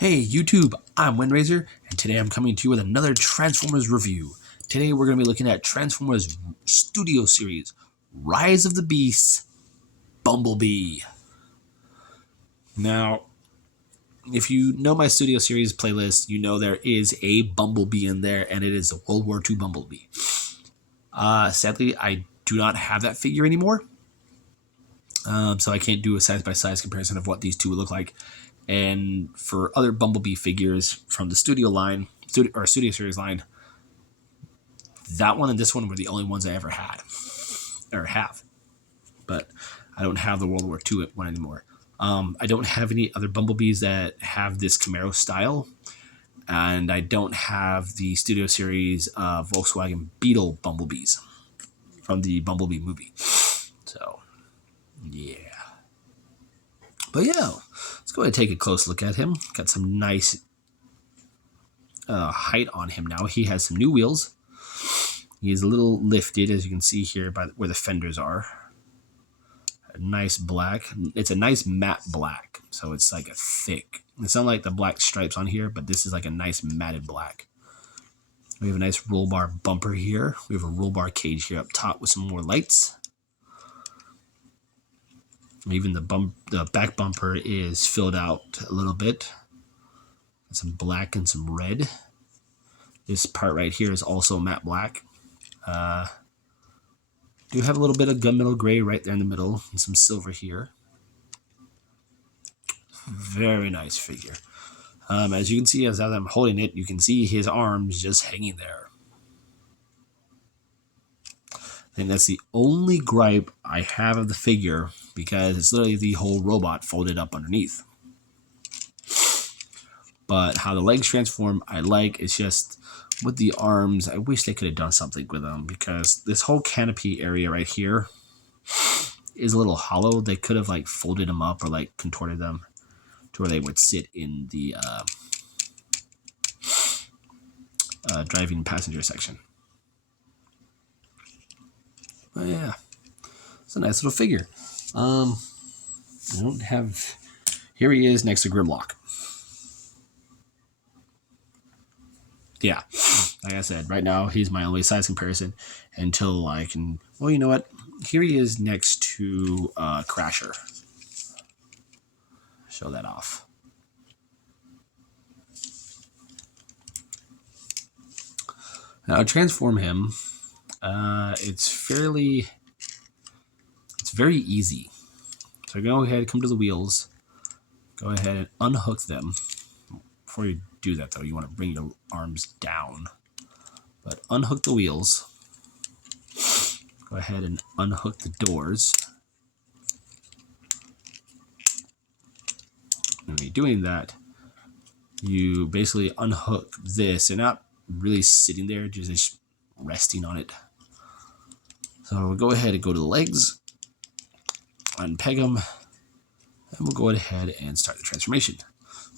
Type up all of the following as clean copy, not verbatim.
Hey YouTube, I'm Windraiser, and today I'm coming to you with another Transformers review. Today we're going to be looking at Transformers Studio Series, Rise of the Beasts, Bumblebee. Now, if you know my Studio Series playlist, you know there is a Bumblebee in there, and it is the World War II Bumblebee. Sadly, I do not have that figure anymore, so I can't do a side-by-side comparison of what these two would look like. And for other Bumblebee figures from the Studio Series line, that one and this one were the only ones I ever had or have. But I don't have the World War II one anymore. I don't have any other Bumblebees that have this Camaro style, and I don't have the Studio Series Volkswagen Beetle Bumblebees from the Bumblebee movie. So, yeah. But yeah, let's go ahead and take a close look at him. Got some nice height on him now. He has some new wheels. He's a little lifted, as you can see here by where the fenders are. A nice black. It's a nice matte black, so it's like a thick. It's not like the black stripes on here, but this is like a nice matted black. We have a nice roll bar bumper here. We have a roll bar cage here up top with some more lights. Even the back bumper is filled out a little bit. Some black and some red. This part right here is also matte black. Do have a little bit of gunmetal gray right there in the middle and some silver here. Very nice figure. As you can see, as I'm holding it, you can see his arms just hanging there. And that's the only gripe I have of the figure, because it's literally the whole robot folded up underneath. But how the legs transform, I like. It's just with the arms, I wish they could have done something with them, because this whole canopy area right here is a little hollow. They could have like folded them up or like contorted them to where they would sit in the driving passenger section. But yeah, it's a nice little figure. I don't have. Here he is next to Grimlock. Yeah, like I said, right now he's my only size comparison until I can. Well, you know what? Here he is next to Crasher. Show that off. Now to transform him, it's very easy. So go ahead, come to the wheels. Go ahead and unhook them. Before you do that, though, you want to bring your arms down. But unhook the wheels. Go ahead and unhook the doors. And when you're doing that, you basically unhook this. They're not really sitting there, just resting on it. So we'll go ahead and go to the legs, unpeg them, and we'll go ahead and start the transformation.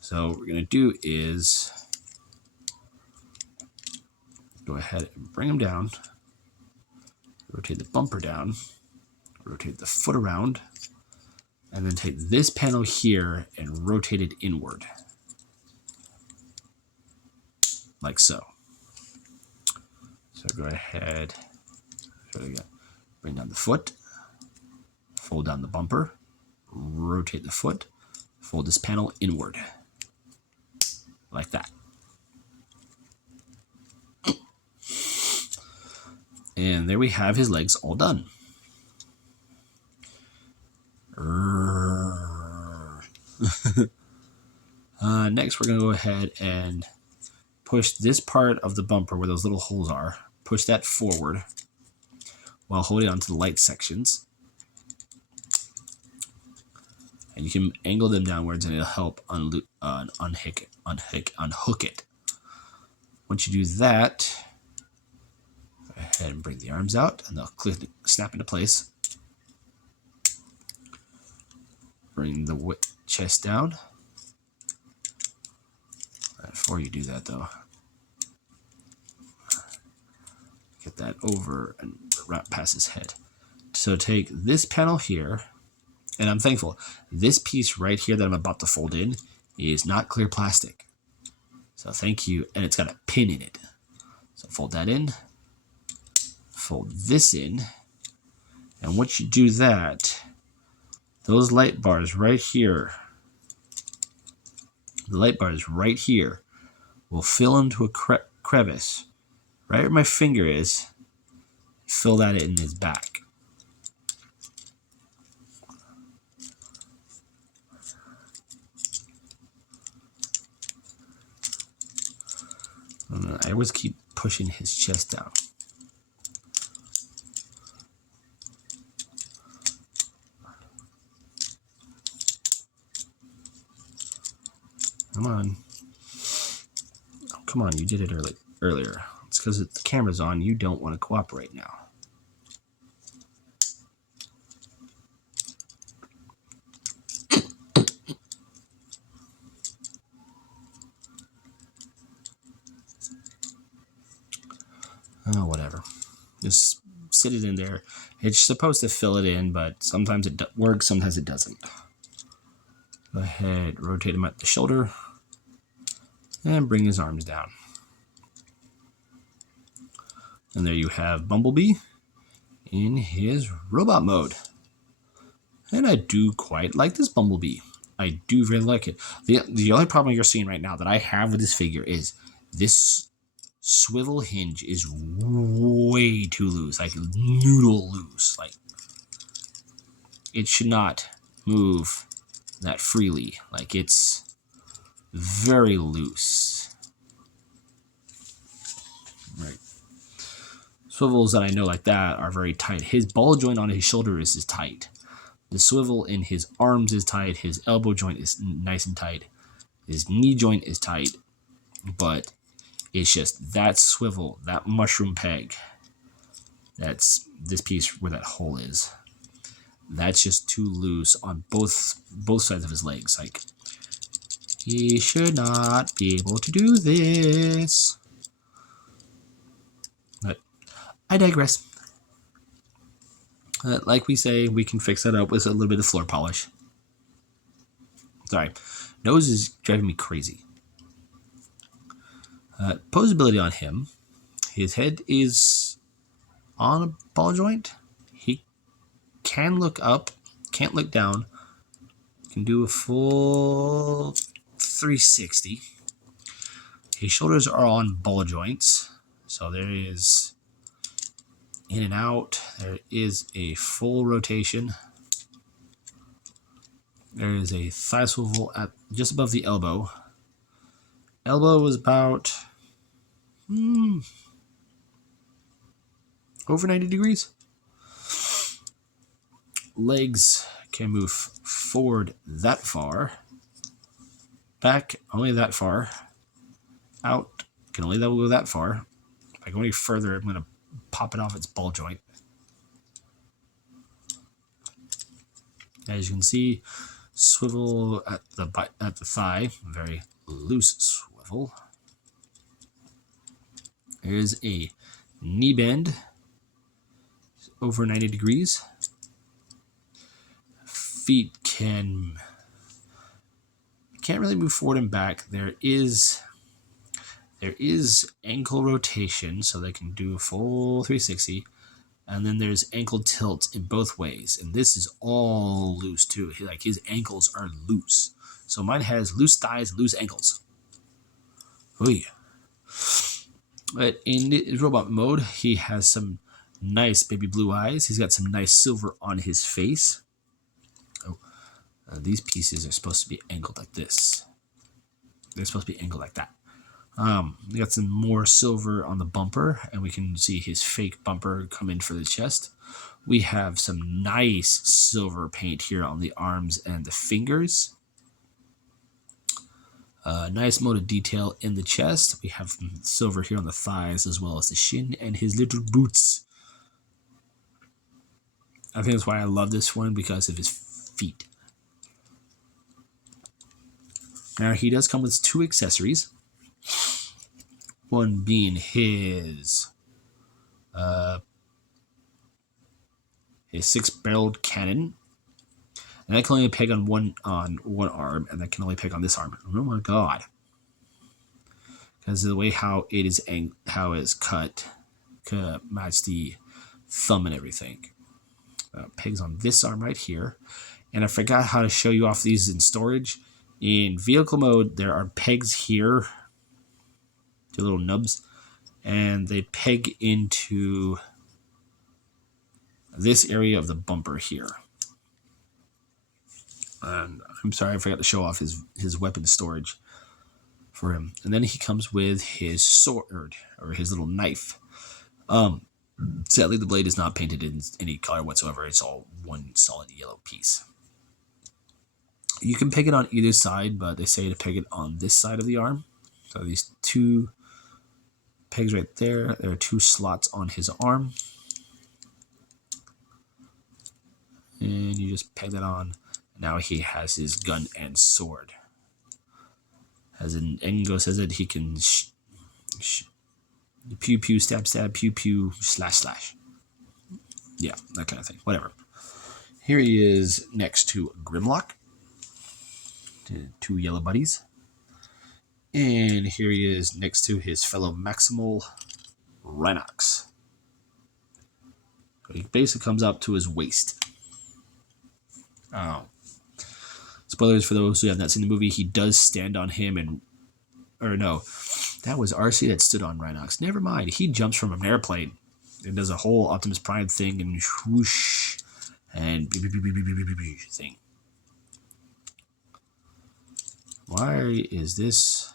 So what we're going to do is go ahead and bring them down, rotate the bumper down, rotate the foot around, and then take this panel here and rotate it inward, like so. So go ahead, bring down the foot, fold down the bumper, rotate the foot, fold this panel inward, like that. And there we have his legs all done. Next, we're going to go ahead and push this part of the bumper where those little holes are, push that forward while holding onto the light sections. And you can angle them downwards and it'll help unhook it. Once you do that, go ahead and bring the arms out and they'll snap into place. Bring the chest down. Before you do that, though, get that over and wrap past his head. So take this panel here, and I'm thankful. This piece right here that I'm about to fold in is not clear plastic. So thank you. And it's got a pin in it. So fold that in. Fold this in. And once you do that, those light bars right here, the light bars right here, will fill into a crevice right where my finger is. Fill that in his back. I always keep pushing his chest down. Come on. Oh, come on, you did it earlier. It's because the camera's on. You don't want to cooperate now. Oh, whatever. Just sit it in there. It's supposed to fill it in, but sometimes it works, sometimes it doesn't. Go ahead, rotate him at the shoulder, and bring his arms down. And there you have Bumblebee in his robot mode. And I do quite like this Bumblebee. I do really like it. The only problem you're seeing right now that I have with this figure is this swivel hinge is way too loose, like noodle loose. Like, it should not move that freely. Like, it's very loose. Right. Swivels that I know like that are very tight. His ball joint on his shoulder is tight. The swivel in his arms is tight. His elbow joint is nice and tight. His knee joint is tight. But it's just that swivel, that mushroom peg, that's this piece where that hole is. That's just too loose on both sides of his legs. Like, he should not be able to do this. But I digress. Like we say, we can fix that up with a little bit of floor polish. Sorry. Nose is driving me crazy. Posability on him. His head is on a ball joint. He can look up, can't look down. Can do a full 360. His shoulders are on ball joints. So there is in and out. There is a full rotation. There is a thigh swivel at just above the elbow. Elbow is about over 90 degrees. Legs can move forward that far. Back only that far. Out can only go that far. If I go any further, I'm going to pop it off its ball joint. As you can see, swivel at the thigh, very loose swivel. There's a knee bend over 90 degrees. Feet can't really move forward and back. There is ankle rotation, so they can do a full 360. And then there's ankle tilt in both ways. And this is all loose too. Like, his ankles are loose. So mine has loose thighs and loose ankles. Oh yeah. But in his robot mode, he has some nice baby blue eyes. He's got some nice silver on his face. Oh, these pieces are supposed to be angled like this. They're supposed to be angled like that. We got some more silver on the bumper, and we can see his fake bumper come in for the chest. We have some nice silver paint here on the arms and the fingers. Nice mode of detail in the chest. We have silver here on the thighs as well as the shin and his little boots. I think that's why I love this one, because of his feet. Now, he does come with 2 accessories. One being his 6-barreled cannon. And that can only peg on one arm, and that can only peg on this arm. Oh my god! Because of the way how it is how it's cut, to match the thumb and everything. Pegs on this arm right here. And I forgot how to show you off these in storage. In vehicle mode, there are pegs here, the little nubs, and they peg into this area of the bumper here. And I'm sorry, I forgot to show off his weapon storage for him. And then he comes with his sword, or his little knife. Sadly, the blade is not painted in any color whatsoever. It's all one solid yellow piece. You can peg it on either side, but they say to peg it on this side of the arm. So these two pegs right there. There are two slots on his arm. And you just peg that on. Now he has his gun and sword. As in Engo says it, he can pew pew, stab stab, pew pew, slash slash. Yeah, that kind of thing. Whatever. Here he is next to Grimlock. Two yellow buddies. And here he is next to his fellow Maximal, Rhinox. He basically comes up to his waist. Oh. Spoilers for those who have not seen the movie. He does stand on him and... Or no, that was RC that stood on Rhinox. Never mind. He jumps from an airplane and does a whole Optimus Prime thing and whoosh and thing. Why is this...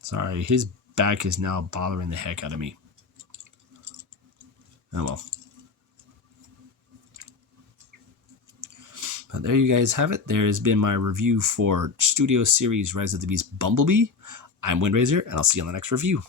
Sorry, his back is now bothering the heck out of me. Oh well. But there you guys have it. There has been my review for Studio Series Rise of the Beast Bumblebee. I'm Windraiser, and I'll see you on the next review.